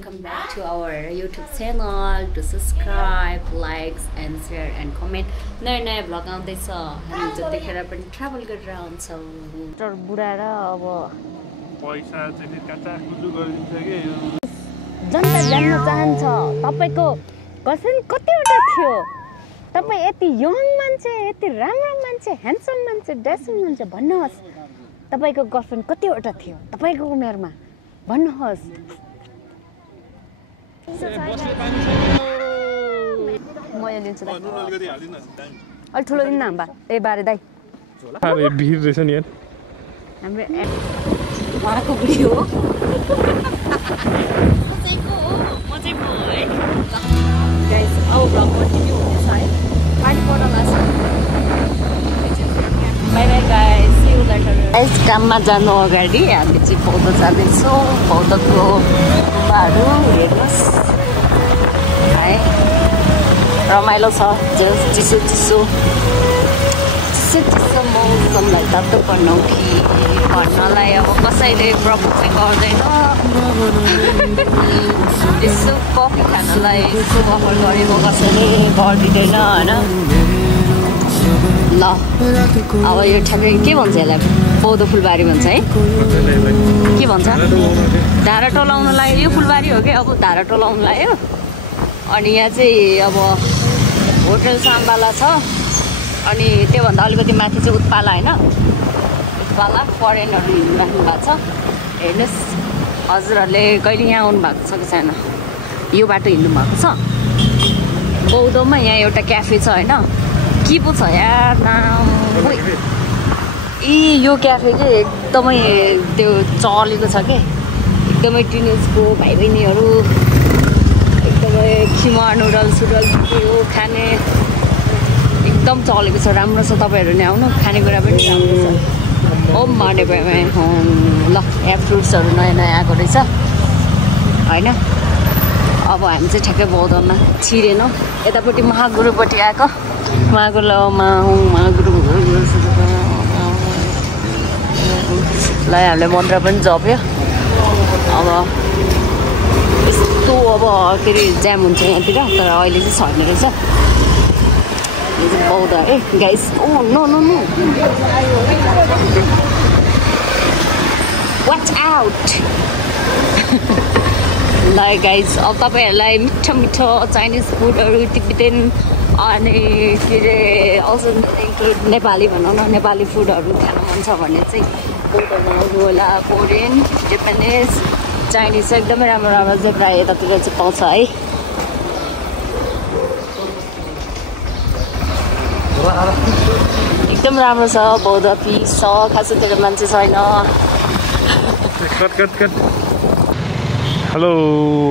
welcome back to our YouTube channel. To subscribe, likes and share and comment. नयाँ vlog आउँदैछ हामी जतिखेर पनि ट्राभल गरेर आउँछौँ तर बुढा र अब पैसा चाहिँ काचा कुचु गरिदिन्छ के जनता जान्न चाहन्छ तपाईको गर्लफ्रेन्ड कतिवटा थियो तपाई यति यङ मान्छे यति राम्रो मान्छे ह्यान्डसम मान्छे ड्यासिङ मान्छे भन्नुहोस् तपाईको गर्लफ्रेन्ड कतिवटा थियो तपाईको उमेरमा भन्नुहोस् म यहाँ दिन्छु अलि ठुलो दिन्न हाम्बा ए बारे दाइ अरे भिड रहेछ नि यार हाम्रो उहाँको बुढी हो म चाहिँ म है गाइस अब भ्लग कन्टिन्यू हुँदैछ है पानी पर्न लाग्छ bye bye guys see you later guys काममा जानु अगाडि हामी चाहिँ बौद्ध जाँदैछौँ बौद्धको गुम्बाहरू हेर्नुहोस् है रमाइलो छ चिसो चिसो मौसमलाई तातो पर्नु कि भन्नलाई अब कसैले प्रपोज चाहिँ गर्दैन यसो कफी खानलाई यसो अफर गरेको कसैले गरिदिँदैन होइन ल अब यो ठ्याक्कै के भन्छ यसलाई बौद्ध फुलबारी भन्छ है के भन्छ धारा टोलाउन लाग्यो यो फुलबारी हो कि अब धारा टोलाउन लाग्यो अनि यहाँ चाहिँ अब होटल साम्बाला छ अनि त्योभन्दा अलिकति माथि चाहिँ उत्पाला होइन उत्पाला फरेनहरू हिँड्नु राख्नु भएको छ हेर्नुहोस् हजुरहरूले कहिले यहाँ आउनु भएको छ कि छैन यो बाटो हिँड्नु भएको छ बौद्धमा यहाँ एउटा क्याफे छ होइन के पो छ यार नाम ए यो क्याफे चाहिँ एकदमै त्यो चलेको छ कि एकदमै टिनेजको भाइ बहिनीहरू एकदमै खिमा नुडल्स सुडल्सहरू खाने एकदम चलेको छ राम्रो छ तपाईँहरू नि आउनु खानेकुरा पनि राम्रो छ होम माने होम ल यहाँ फ्रुट्सहरू नयाँ नयाँ आएको रहेछ होइन अब हामी चाहिँ ठ्याक्कै बौद्धमा छिरेनौँ यतापट्टि महागुरुपट्टि आएको महागुरु ल हामीले मन्त्र पनि जप्यो अब यस्तो अब के अरे जाम हुन्छ यहाँतिर तर अहिले चाहिँ छैन रहेछ बौद्ध है guys oh no no no watch out ल गाइस अब तपाईँहरूलाई मिठो मिठो चाइनिज फुडहरू तिब्बतन अनि के अरे अल्सो इन्क्लुड नेपाली भनौँ न नेपाली फुडहरू खानु मन छ भने चाहिँ बौद्धमा आउनु होला कोरियन जापानिज चाइनिज चाहिँ एकदमै राम्रो राम्रो चाहिँ प्रायः यतातिर चाहिँ पाउँछ है एकदम राम्रो छ बौद्ध पिस छ खासै त्यो मान्छे छैन हेलो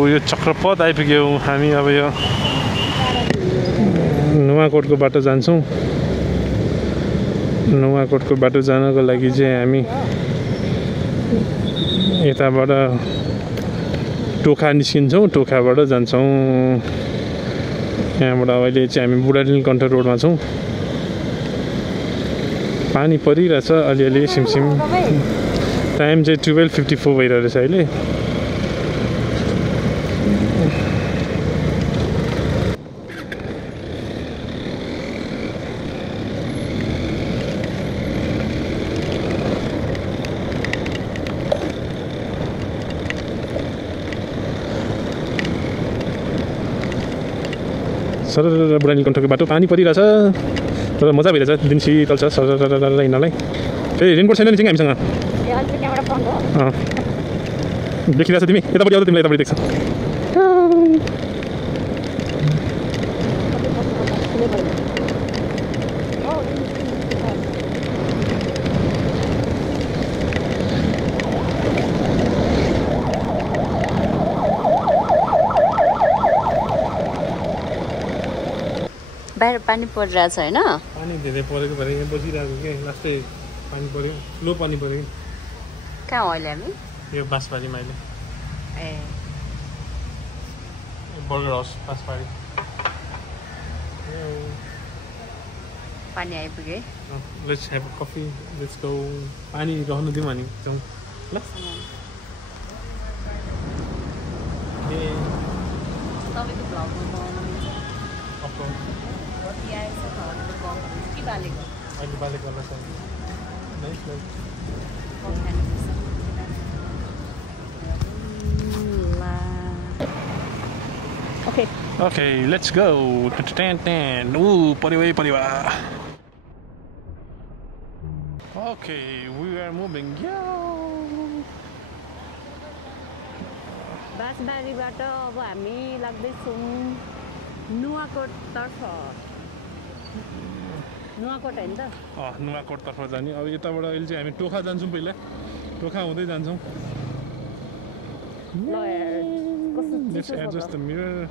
यो चक्रपथ आइपुग्यौँ हामी अब यो नुवाकोटको बाटो जान्छौँ नुवाकोटको बाटो जानको लागि चाहिँ हामी यताबाट टोखा निस्किन्छौँ टोखाबाट जान्छौँ यहाँबाट अहिले चाहिँ हामी बुढानीलकण्ठ रोडमा छौँ पानी परिरहेछ अलिअलि सिमसिम टाइम चाहिँ 12:54 भइरहेछ अहिले सर बुढानीलकण्ठको बाटो पानी परिरहेछ तर मजा भइरहेछ दिन शीतल छ सर हिँड्नलाई ए रेनकोट छैन नि चाहिँ हामीसँग देखिरहेछ तिमी यतापट्टि आउँदा तिमीलाई यतापट्टि देख्छ बाहिर पानी परिरहेछ होइन पानी धेरै परेको भएर यहाँ बसिरहेको के लास्टै पानी पऱ्यो लो पानी पऱ्यो कहाँ हो अहिले हामी यो बाँसबारीमा अहिले ए बर्गर हाउस बाँसबारी पानी आइपुग्यो है let's have coffee let's go पानी रहनु दिउँ हामी जाउँ ल तपाईँको भ्लगमा बनाउनु मिल्छ कति आएछ घरको गफहरू के बालेको अहिले बालेको गर्दा छ nice Okay. Okay, let's go. Ooh, pariwa. Okay, we are moving. बाँसबारीबाट अब हामी लाग्दैछौँ नुवाकोटतर्फ नुवाकोट होइन त नुवाकोटतर्फ जाने अब यताबाट अहिले चाहिँ हामी टोखा जान्छौँ पहिला टोखा हुँदै जान्छौँ ल यार कस्तो Let's adjust the mirror.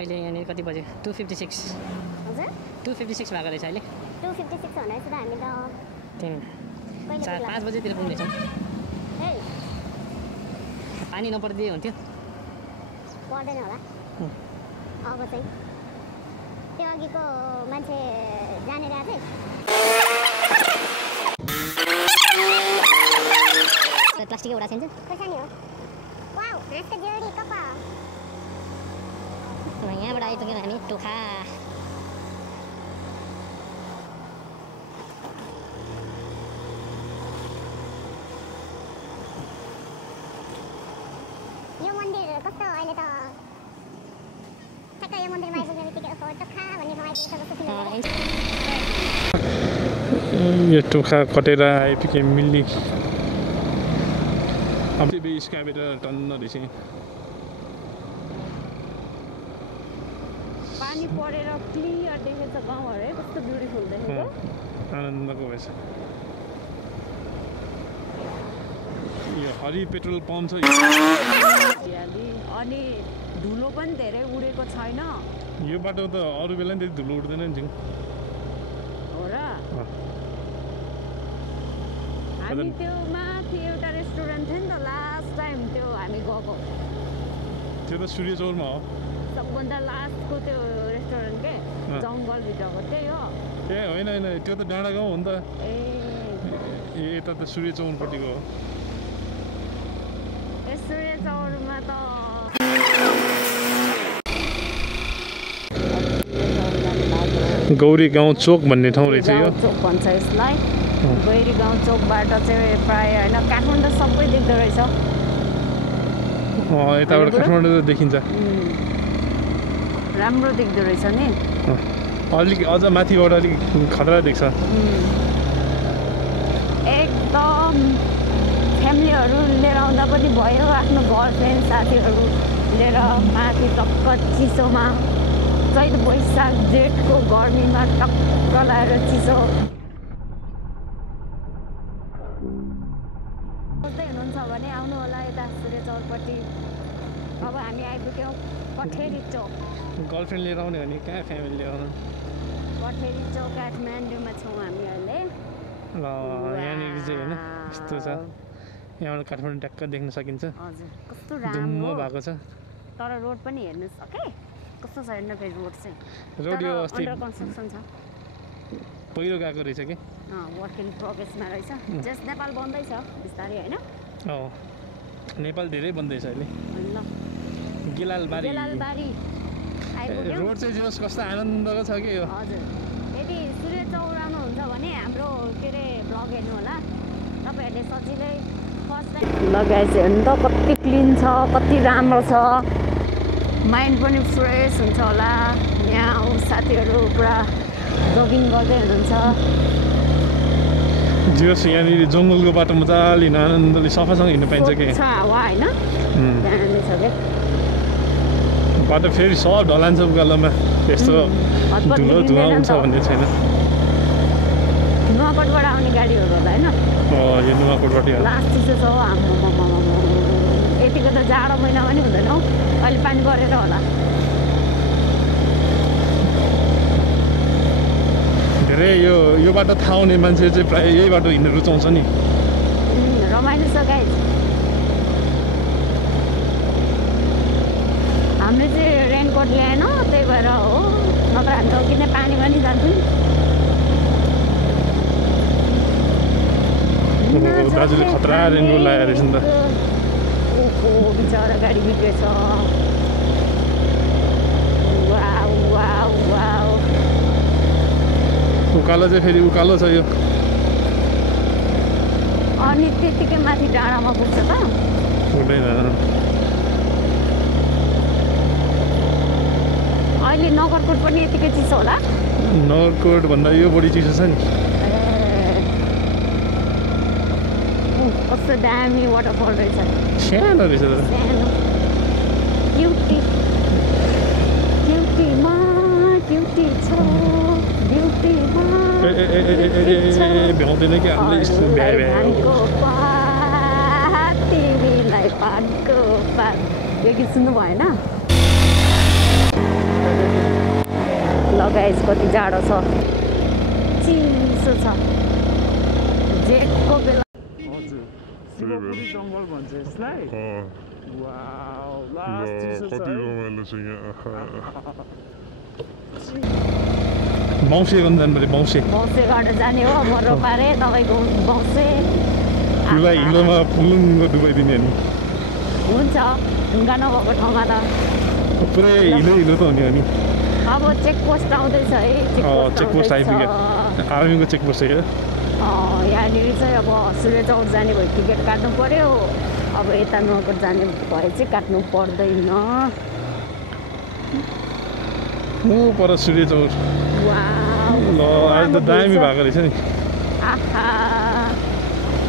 अहिले यहाँनिर कति बज्यो 2:56 हजुर 2:56 भएको रहेछ अहिले 2:56 भनेपछि त हामी त 5 बजेतिर पुग्नेछौँ ए पानी नपर्दिए हुन्थ्यो पर्दैन होला अब चाहिँ त्यो अघिको मान्छे जानेर चाहिँ प्लास्टिकै उडा छैन खोर्सानी हो वाउ हाँसको जोडी कपा यहाँबाट आइपुग्यौँ हामी टोखा यो मन्दिर कस्तो अहिले त ठ्याक्क यो मन्दिरमा आइपुग्ने बित्तिकै टोखा भन्ने ठाउँ आइपुगेको कस्तो फिल हुन्छ यो टोखा कटेर आइपुग्यो मिल्ली अब त्यो स्क्याबेटर टन्न रहेछ पानी परेर क्लियर देखेछ गाउँहरू है कस्तो ब्युटिफुल देखेको आनन्दको भएछ यो हरि पेट्रोल पम्प छ अनि धुलो पनि धेरै उडेको छैन यो बाटो त अरू बेला नि त्यति धुलो उड्दैन नि हो र हामी त्यो माथि एउटा रेस्टुरेन्ट थियो नि त लास्ट टाइम त्यो हामी गएको त्यो त सूर्य चौरमा हो सबभन्दा लास्टको त्यो रेस्टुरेन्ट के जङ्गलभित्रको त्यही हो ए होइन त्यो त डाँडा गाउँ हो नि त ए यता त सूर्य चौरपट्टिको हो सूर्य चौरमा त गौरी गाउँ चोक भन्ने ठाउँ रहेछ यो चोक भन्छ यसलाई गौरी गाउँ चोकबाट चाहिँ प्राय होइन काठमाडौँ सबै देख्दो रहेछ यताबाट काठमाडौँ त देखिन्छ राम्रो देख्दो रहेछ नि अलिक अझ माथिबाट अलिक खतरा देख्छ एकदम फ्यामिलीहरू लिएर आउँदा पनि भयो आफ्नो गर्लफ्रेन्ड साथीहरू लिएर माथि टक्क चिसोमा चैत वैशाख जेठको गर्मीमा टक्क लगाएर चिसो सोच्दै हुनुहुन्छ भने आउनु होला यता सूर्य चौरपट्टि अब हामी आइपुग्यौँ कठेरी चौक गर्लफ्रेन्ड लिएर आउने भने कहाँ फ्यामिली लिएर आउनु कठेरी चौक काठमाडौँमा छौँ हामी अहिले ल यहाँनिर चाहिँ होइन यस्तो छ यहाँबाट काठमाडौँ ट्याक्क देख्न सकिन्छ हजुर कस्तो धुम्म राम्रो भएको छ तर रोड पनि हेर्नुहोस् ओके कस्तो छ हेर्नु फेरि रोड चाहिँ रोड यो अस्ति अन्डर कन्स्ट्रक्सन छ पहिरो गएको रहेछ कि वर्क इन प्रोग्रेसमा रहेछ जस्ट नेपाल बन्दैछ बिस्तारै होइन नेपाल धेरै बन्दैछ अहिले ल गेलालबारी आइपुग्यो रोड चाहिँ जोस् कस्तो आनन्दको छ कि यो हजुर यदि सूर्य चौर आउनुहुन्छ भने हाम्रो के अरे भ्लग हेर्नु होला तपाईँहरूले सजिलै फर्स्ट टाइम लगाएछ हेर्नु त कति क्लिन छ कति राम्रो छ माइन्ड पनि फ्रेस हुन्छ होला यहाँ साथीहरू पुरा जगिङ गर्दै हुनुहुन्छ जोस् यहाँनिर जङ्गलको बाटो मजाले आनन्दले सफासँग हिँड्नु पाइन्छ कि छ हावा होइन दामी छ क्या बाटो फेरि सब ढलान्छ उकालोमा त्यस्तो धुलो धुवा हुन्छ भन्ने छैन नुवाकोटबाट आउने गाडीहरू होला होइन यो नुवाकोटबाट लास्ट चिसो छ यतिको त जाडो महिना पनि हुँदैन हौ अहिले पानी परेर होला धेरै यो बाटो थाहा हुने मान्छे चाहिँ प्रायः यही बाटो हिँड्न रुचाउँछ नि रमाइलो छ गाइस हामीले चाहिँ रेनकोट ल्याएन त्यही भएर हो नत्र हामी त अघि नै पानीमा नि जान्थ्यौँ नि दाजुले खतरा रेनकोट लगाएर रहेछ नि त ओहो बिचरा गाडी बिग्रेछ वाउ वाउ वाउ उकालो चाहिँ फेरि उकालो छ यो अनि त्यतिकै माथि डाँडामा पुग्छ त हुँदैन अहिले नगरकोट पनि यतिकै चिसो होला नगरकोट भन्दा यो बढी चिसो छ नि कस्तो दामी वाटरफल रहेछ सानो रहेछ त सानो क्युटी क्युटीमा क्युटी छ ब्युटीमा भ्याउँदैन कि हामीले यस्तो भानको पात तिमीलाई पानको पात यो गीत सुन्नु भएन लगाइस कति जाडो छ चिसो छ जेठको बेला शिवपुरी जङ्गल भन्छ यसलाई वाउ लास्ट चिसो छ कति रमाइलो छ यहाँ बौसे गर्नु जानु पऱ्यो बौसे बौसेबाट जाने हो म रोपारे तपाईँको बौसे पुरा हिलोमा पुलुङ्ग डुबाइदिने अनि हुन्छ ढुङ्गा नभएको ठाउँमा त पुरै हिलो हिलो त हुने अनि अब चेकपोस्ट आउँदैछ है चेकपोस्ट आइपुग्यो आर्मीको चेकपोस्ट हो यहाँनिर चाहिँ अब सूर्य चौर जाने भयो टिकट काट्नु पर्यो अब यता नुवाकोट जाने भए चाहिँ काट्नु पर्दैन पर सूर्य चौर ल आज त दामी भएको रहेछ नि आहा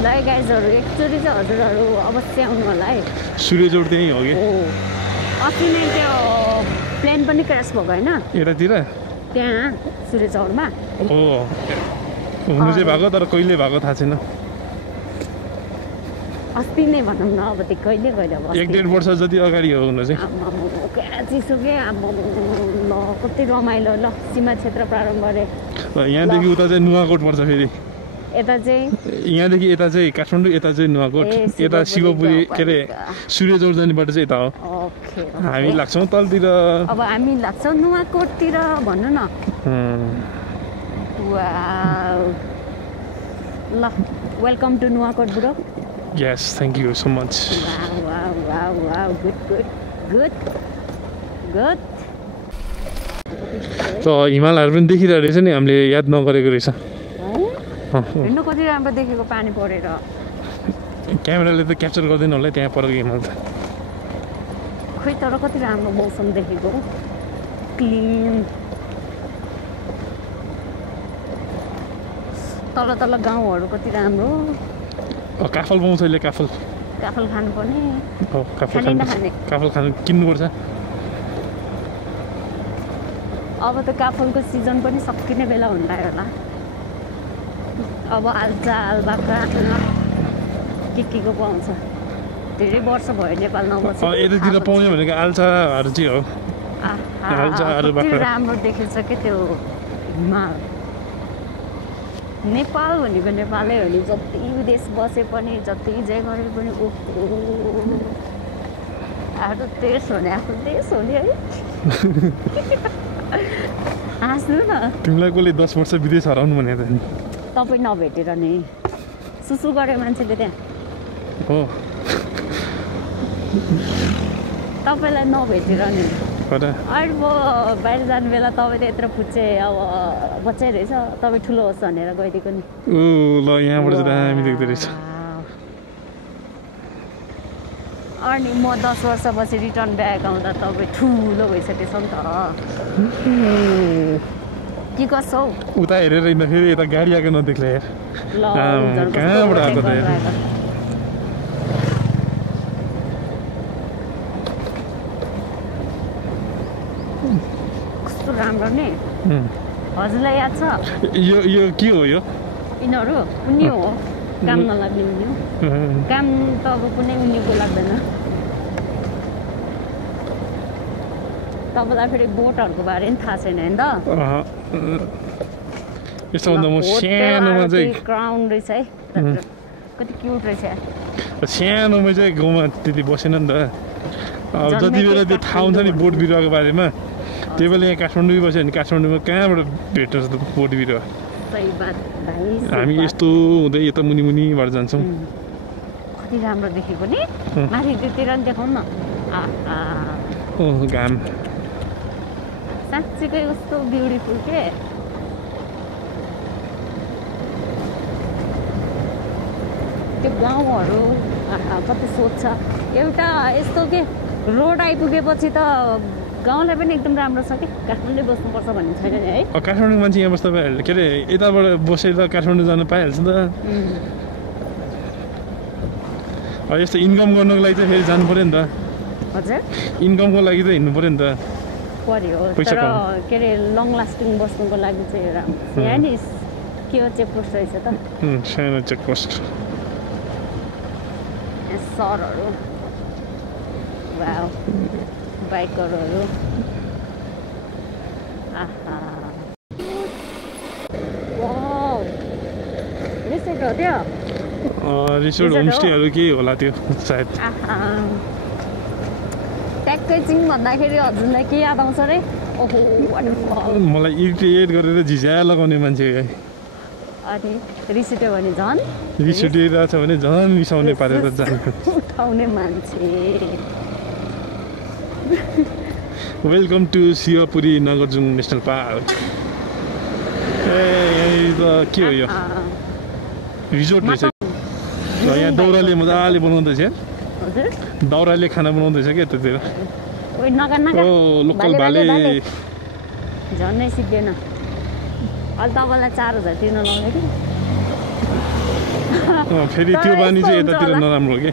ल गाइजहरू एकचोटि चाहिँ हजुरहरू अवश्य आउनु होला है सूर्य चौर त्यही हो कि अस्ति नै त्यो प्लेन पनि क्रास भएको होइन यतातिर त्यहाँ सूर्य चौरमा हो हुनु चाहिँ भएको तर कहिले भएको थाहा छैन अस्ति नै भनौँ न अब त्यो कहिले कहिले अब 1-1.5 वर्ष जति अगाडि हो हुनु चाहिँ क्या चिसो के अब ल कति रमाइलो ल सीमा क्षेत्र प्रारम्भ गरे यहाँदेखि उता चाहिँ नुवाकोट पर्छ फेरि यता चाहिँ यहाँदेखि यता चाहिँ काठमाडौँ यता चाहिँ नुवाकोट यता शिवपुरी के अरे सूर्य चौर जाने बाटो चाहिँ यता हो हामी लाग्छौँ तलतिर अब हामी लाग्छौँ नुवाकोटतिर भन्नु न ल welcome to Nuwakot bro Yes, thank you so much. Wow, good. त हिमालहरू पनि देखिरहेको रहेछ नि हामीले याद नगरेको रहेछ हेर्नु कति राम्रो देखेको पानी परेर क्यामेराले त क्याप्चर गर्दैन होला त्यहाँ परेको हिमाल त खै तर कति राम्रो मौसम देखेको क्लिन तल गाउँहरू कति राम्रो काफल पाउँछ अहिले काफल खानुपर्ने काफल खानु किन्नुपर्छ अब त काफलको सिजन पनि सकिने बेला हुन लाग्यो होला अब आल्चा आलबाख्रा के को पाउँछ धेरै वर्ष भयो नेपाल नबसेको यतातिर पाउने भनेको आल्चाहरू चाहिँ हो राम्रो देखेछ के त्यो हिमाल नेपाल भनेको नेपालै हो नि जति देश बसे पनि जति जे गरे पनि आफ्नो देश भने आफ्नो देश हो नि है हाँस्नु न तिमीलाई कसले 10 वर्ष विदेश हराउनु भनेको त तपाईँ नभेटेर नि सुसु गरे मान्छेले त्यहाँ हो तपाईँलाई नभेटेर नि अहिले म बाहिर जाने बेला तपाईँ त यत्रो फुच्चे अब बच्चै रहेछ तपाईँ ठुलो होस् भनेर गइदिएको नि ल यहाँबाट चाहिँ दामी देख्दो रहेछ अनि म 10 वर्षपछि रिटर्न ब्याक आउँदा तपाईँ ठुलो भइसकेछ नि त के कसो उता हेरेर हिँड्दाखेरि यता गाडी आएको नदेख्ला यार कहाँबाट आएको त कस्तो राम्रो नि हजुरलाई याद छ यो के हो यो यिनीहरू उनी हो काम नलाग्ने उनी हो काम त अब कुनै उनीको लाग्दैन तपाईँलाई फेरि बोटहरूको बारे पनि थाहा छैन होइन त यस्तो भन्दा म सानोमा चाहिँ क्राउन रहेछ है कति क्युट रहेछ सानोमा चाहिँ गाउँमा त्यति बसेन नि त अब जति बेला त्यो थाहा हुन्छ नि बोट बिरुवाको बारेमा त्यो बेला यहाँ काठमाडौँ बस्यो भने काठमाडौँमा कहाँबाट भेट्छ त बोट बिरुवा सही बात भाइ हामी यस्तो हुँदै यता मुनि मुनिबाट जान्छौँ कति राम्रो देखेको नि माथितिर नि देखाउनु न ओह घाम साँच्चीकै कस्तो ब्युटिफुल के त्यो गाउँहरू कति स्वच्छ एउटा यस्तो के रोड आइपुगेपछि त गाउँलाई पनि एकदम राम्रो छ कि काठमाडौँ बस्नुपर्छ भन्ने छैन नि है काठमाडौँ मान्छे यहाँ बस्दा पाइहाल्छ के अरे यताबाट बसेर काठमाडौँ जानु पाइहाल्छ नि त यस्तो इन्कम गर्नुको लागि चाहिँ फेरि जानु पऱ्यो नि त हजुर इन्कमको लागि त हिँड्नु पऱ्यो नि त पर्यो पैसा तर के अरे लङ लास्टिङ बस्नुको लागि चाहिँ एउटा यहाँ नि के हो चेकपोस्ट रहेछ त सानो चेकपोस्ट सरहरू वाउ बाइकरहरू आहा वाउ रिसोर्ट हो त्यो रिसोर्ट होमस्टेहरू केही होला त्यो सायद ट्याक्कै चिङ भन्दाखेरि हजुरलाई के याद आउँछ रे ओहो मलाई इरिटेट गरेर झिझ्या लगाउने मान्छे अनि रिस उठ्यो भने झन् रिस उठिरहेको छ भने झन् रिसाउने पारेर जाने उठाउने मान्छे welcome to Shivapuri Nagarjun national park ए यही त के हो यो रिजोर्ट रहेछ यहाँ दाउराले मजाले बनाउँदैछ हजुर दाउराले खाना बनाउँदैछ क्या त्यतिर ओइ नगा ओ लोकल भाले झन्नै सिक्दैन अहिले तपाईँलाई 4000 तिर्न लाउने कि फेरि त्यो बानी चाहिँ यतातिर नराम्रो के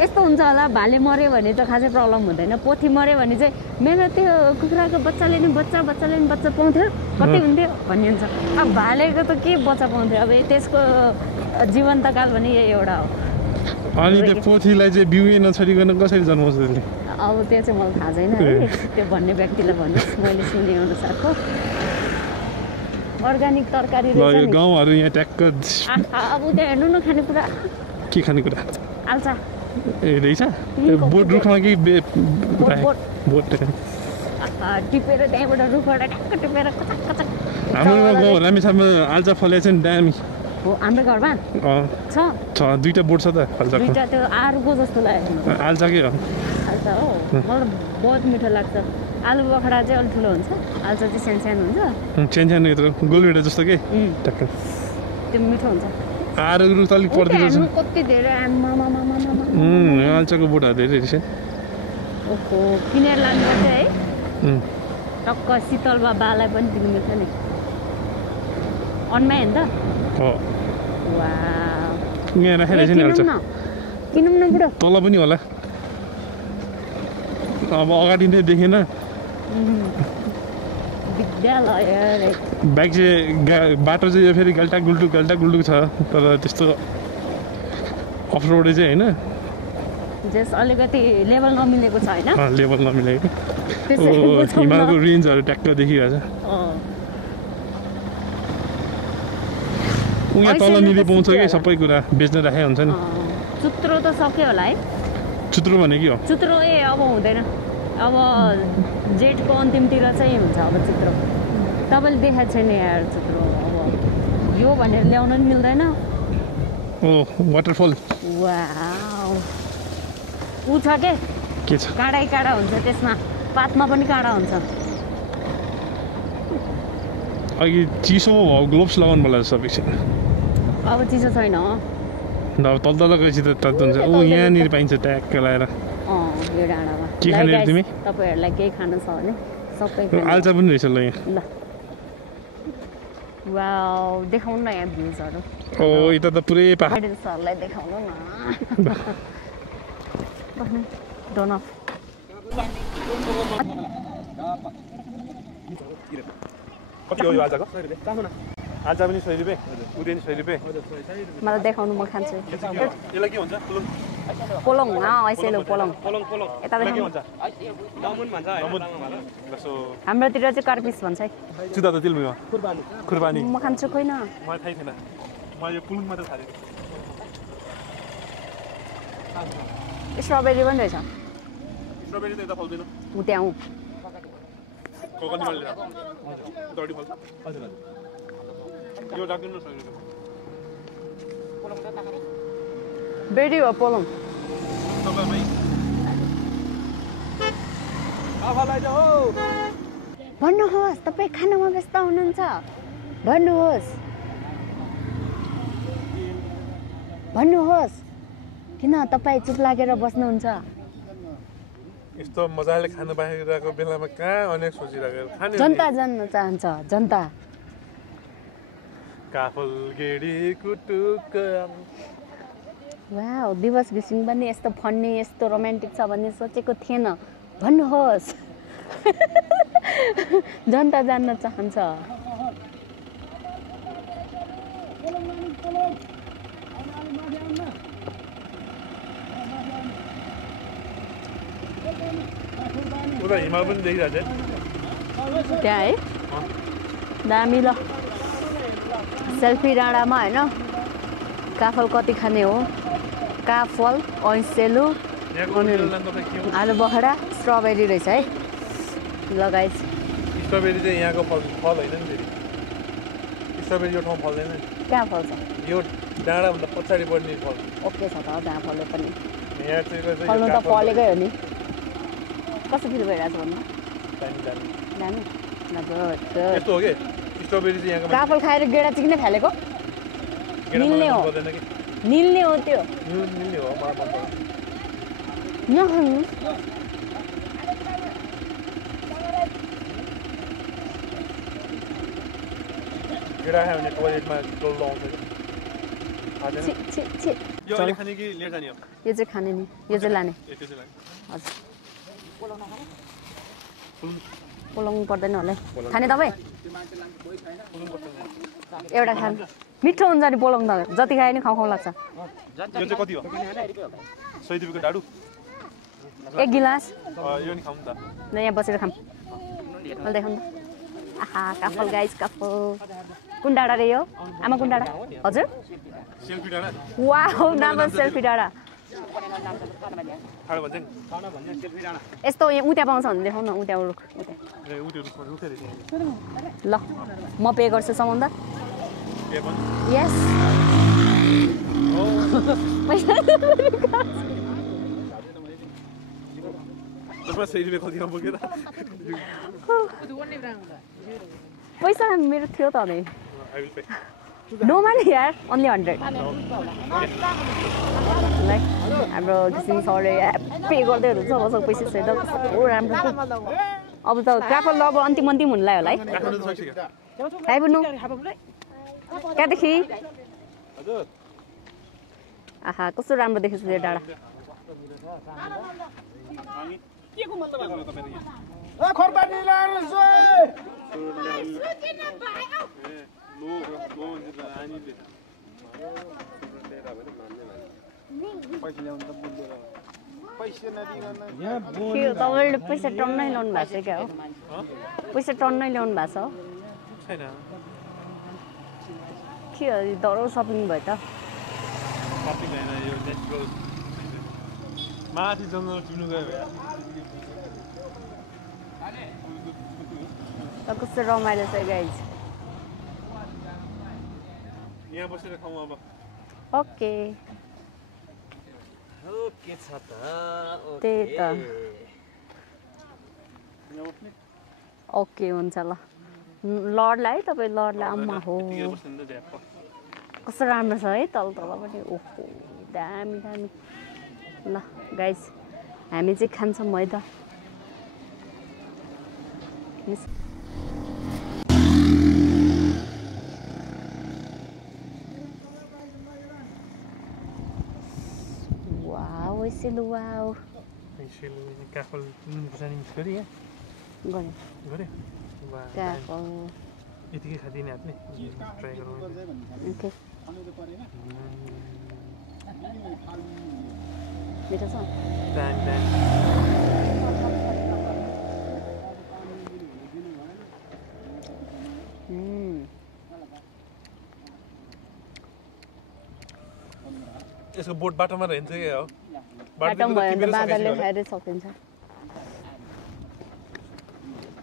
यस्तो हुन्छ होला भाले मऱ्यो भने त खासै प्रब्लम हुँदैन पोथी मऱ्यो भने चाहिँ मेरो त्यो कुखुराको बच्चाले नि बच्चा पाउँथ्यो कति हुन्थ्यो भन्ने हुन्छ अब भालेको त के बच्चा पाउँथ्यो अब त्यसको जीवन्तकाल भने यही एउटा हो अनि त्यो पोथीलाई चाहिँ बिउै नछडिकन कसरी जन्माउँछ त्यसले अब त्यो चाहिँ मलाई थाहा छैन है त्यो भन्ने व्यक्तिलाई भन्नुहोस् मैले सुने अनुसारको अर्ग्यानिक तरकारी रहेछ नि गाउँहरू यहाँ ट्याक्क अब त्यहाँ हेर्नु न खानेकुरा के खानेकुरा आल्चा ए रहेछ बोट रुखमा कि बोट टिपेर त्यहाँबाट रुखबाट ट्याक्क टिपेर कचक हाम्रो गाउँ रामेछापमा आल्चा फलेको छ नि दामी हो हाम्रो घरमा छ दुईटा बोट छ त आल्चाको दुईटा त्यो आरुको जस्तो लाग्यो आल्चाकै हो आल्चा हो मलाई बहुत मिठो लाग्छ आलु बखडा चाहिँ अलिक ठुलो हुन्छ आल्चा चाहिँ सानो हुन्छ सानो यत्रो गोलभेडा जस्तो के ट्याक्क त्यो मिठो हुन्छ आरुहरू त अलिक पर्दैन रहेछ कति धेरै आल्चाको बोटहरू धेरै रहेछ ओहो किनेर लानुपर्छ है टक्क शीतल बाबालाई पनि दिनु मिल्छ नि अनमै होइन त यहाँ राखेर चाहिँ नि हाल्छ किनौँ न बुढो तल पनि होला अब अगाडि नै देखेन विद्यालय बाइक चाहिँ बाटो चाहिँ यो फेरि गाल्टा गुल्टुक छ तर त्यस्तो अफ रोडै चाहिँ होइन जस अलिकति लेभल नमिलेको छ होइन लेभल नमिलेको हिमालको रेन्जहरू ट्याक्क देखिरहेछ उहाँ तलनिर पाउँछ कि सबै कुरा बेच्न राखेको हुन्छ नि चुत्रो त सक्यो होला है चुत्रो भने के हो चुत्रो अब हुँदैन अब जेठको अन्तिमतिर चाहिँ हुन्छ अब चुत्रो तपाईँले देखाएको छैन यार चुत्रो अब यो भनेर ल्याउन पनि मिल्दैन ओ वाटरफल वाउ ऊ छ के छ काँडा हुन्छ त्यसमा पातमा पनि काँडा हुन्छ अघि चिसो ग्लोभ्स लगाउनु पर्ला जस्तो अपेक्षा अब चिसो छैन तल गएपछि त तातो हुन्छ ऊ यहाँनिर पाइन्छ ट्याक्क लगाएर यो डाँडामा के खाने तिमी तपाईँहरूलाई केही खानु छ भने सबै आल्चा पनि रहेछ ल यहाँ ल वाउ देखाउनु न यहाँ भ्युजहरू ओ यता त पुरै पाहाड सरलाई देखाउनु न डोन अफ कति हो यो आल्चाको आल्चा पनि 100 रुपियाँ उदय 100 रुपियाँ मलाई देखाउनु म खान्छु यसलाई के भन्छ पोलङ ऐसेलो पोलङ यता देखाउनु हाम्रोतिर चाहिँ कार्पिस भन्छ है जुदा त तिलमिमा खुर्बानी म खान्छु खोइन मलाई थाहै थिएन मैले यो पुलुङ मात्र थाहा स्ट्रबेरी पनि रहेछ स्ट्रबेरी त यता फल्दैन हुत्याउँ कोकनिमाले दौडी फल हजुर यो राख्दिनु न बेडी हो पोलङ तपाईमै आफालाई जाऊ भन्नुहोस् तपाईँ खानामा व्यस्त हुनुहुन्छ भन्नुहोस् किन तपाईँ चुप लागेर बस्नुहुन्छ यस्तो मजाले खानु पाइरहेको बेलामा कहाँ अनेक सोचिरहेको खाने जनता जान्न चाहन्छ जनता काफल गेडी कुटुक वाउ दिवस घिसिङ पनि यस्तो फन्नी यस्तो रोमान्टिक छ भन्ने सोचेको थिएन भन्नुहोस् जनता जान्न चाहन्छ उता हिमाल पनि देखिरहेछ त्यहाँ है दामी ल सेल्फी डाँडामा होइन काफल कति खाने हो काफल ऐसेलु आलु बखडा स्ट्रबेरी रहेछ है लगाइस स्ट्रबेरी चाहिँ यहाँको फल होइन नि फेरि स्ट्रबेरी यो ठाउँ फल्दैन नि कहाँ फल्छ यो डाँडाभन्दा पछाडि बढ्ने फल ओके छ त जहाँ फल्यो पनि यहाँ चाहिँ फल्नु त फलेकै हो नि कस्तो फिल भइरहेको छ भन्नु दामी यस्तो हो कि स्ट्रबेरी चाहिँ यहाँको काफल खाएर गेडा चिक्ने फालेको निल्ने हो निल्ने हो त्यो निल्ने हो मलाई मन पर्छ नखानु गेडा खायो भने टोयलेटमा डल्लो आउँछ छि छि छि यो अहिले खाने कि लेट खाने हो यो चाहिँ खाने नि यो चाहिँ लाने हजुर पोलाउनु पर्दैन होला खाने तपाईँ एउटा खानु मिठो हुन्छ नि पोलाउनु त जति खायो नि खाउँ खाउँ लाग्छ यो चाहिँ कति हो 100 रुपियाँको डाडु 1 गिलास यो नि खाउँ त ल यहाँ बसेर खाऊँ मैले देखाउँ त आहा काफल गाइस काफल कुन डाँडा रे यो आमा कुन डाँडा हजुर सेल्फी डाँडा वाउ नाम सेल्फी डाँडा यस्तो यहाँ उता पाउँछ भने देखाउँ न उता रुख ल म पे गर्छु सम्बन्ध यस पैसा मेरो थियो त नि नो मानी यार ओन्ली 100 लाइक हाम्रो घिसिङ सरले पे गर्दै हुनुहुन्छ बसक पैसा छैन कस्तो राम्रो अब त क्राफल ल अब अन्तिम हुन लाग्यो होला है खाइबुनु कहाँदेखि आहा कस्तो राम्रो देखेछ यो डाँडा तपाईँले पैसा टन्नै ल्याउनु भएको छ क्या हो पैसा टन्नै ल्याउनु भएको छ के हो दरो सपिङ भयो त माथि जङ्गल किन्नु गयो कस्तो रमाइलो छ गाइज यहाँ बसेर खाउँ अब ओके के छ त त्यही त ओके हुन्छ ल लडलाई है तपाईँ लडलाई अम्मा हो कस्तो राम्रो छ है तल पनि ओहो दामी दामी ल गाइस हामी चाहिँ खान्छौँ है त वाउ ऐसेलु वाउ ऐसेलु काफल नुन खुर्सानी मिक्स गरे यहाँ गरे काफल यतिकै खादिने हातले ट्राई गरौँ ओके मिठो छ यसको बोट बाटोमा रहन्छ के हो बाटोमा भयो भने त बाँदरले खाएरै सकिन्छ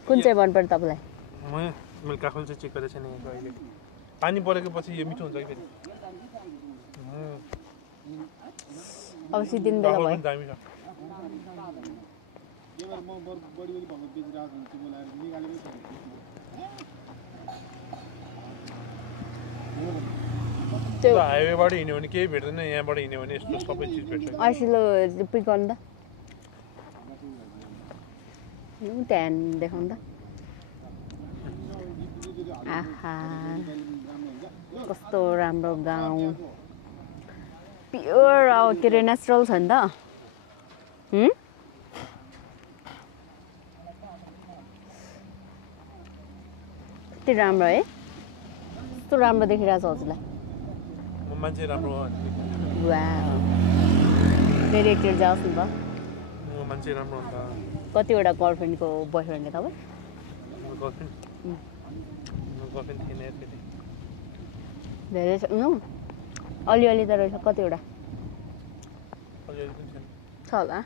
कुन चाहिँ मन पर्छ तपाईँलाई मैले काफल चाहिँ चेक गरेको छैन यहाँको अहिले पानी परेको पछि यो मिठो हुन्छ कि फेरि अब सिदिन बेला भयो दामी छ हाइवेबाट हिँड्यो भने केही भेट्दैन यहाँबाट हिँड्यो भने यस्तो सबै चिज भेट्छ अर्सिलो पिक गर्नु त त्यहाँ देखाउनु त आहा कस्तो राम्रो गाउँ प्योर अब के अरे नेचुरल छ नि त कति राम्रो है कस्तो राम्रो देखिरहेको छ हजुरलाई मान्छे राम्रो फेरि एकचोटि जाओस् नि त मान्छे राम्रो हुन्छ कतिवटा गर्लफ्रेन्डको बोयफ्रेन्डले तपाईँ धेरै छ अलिअलि त रहेछ कतिवटा छ होला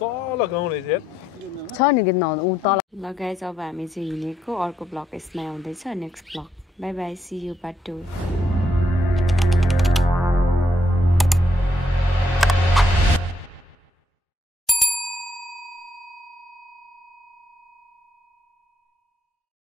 तल गाउँ रहेछ छ नि किन नआउँदा ऊ तल लगाएछ अब हामी चाहिँ हिँडेको अर्को ब्लग यसमै आउँदैछ next blog bye bye see you part 2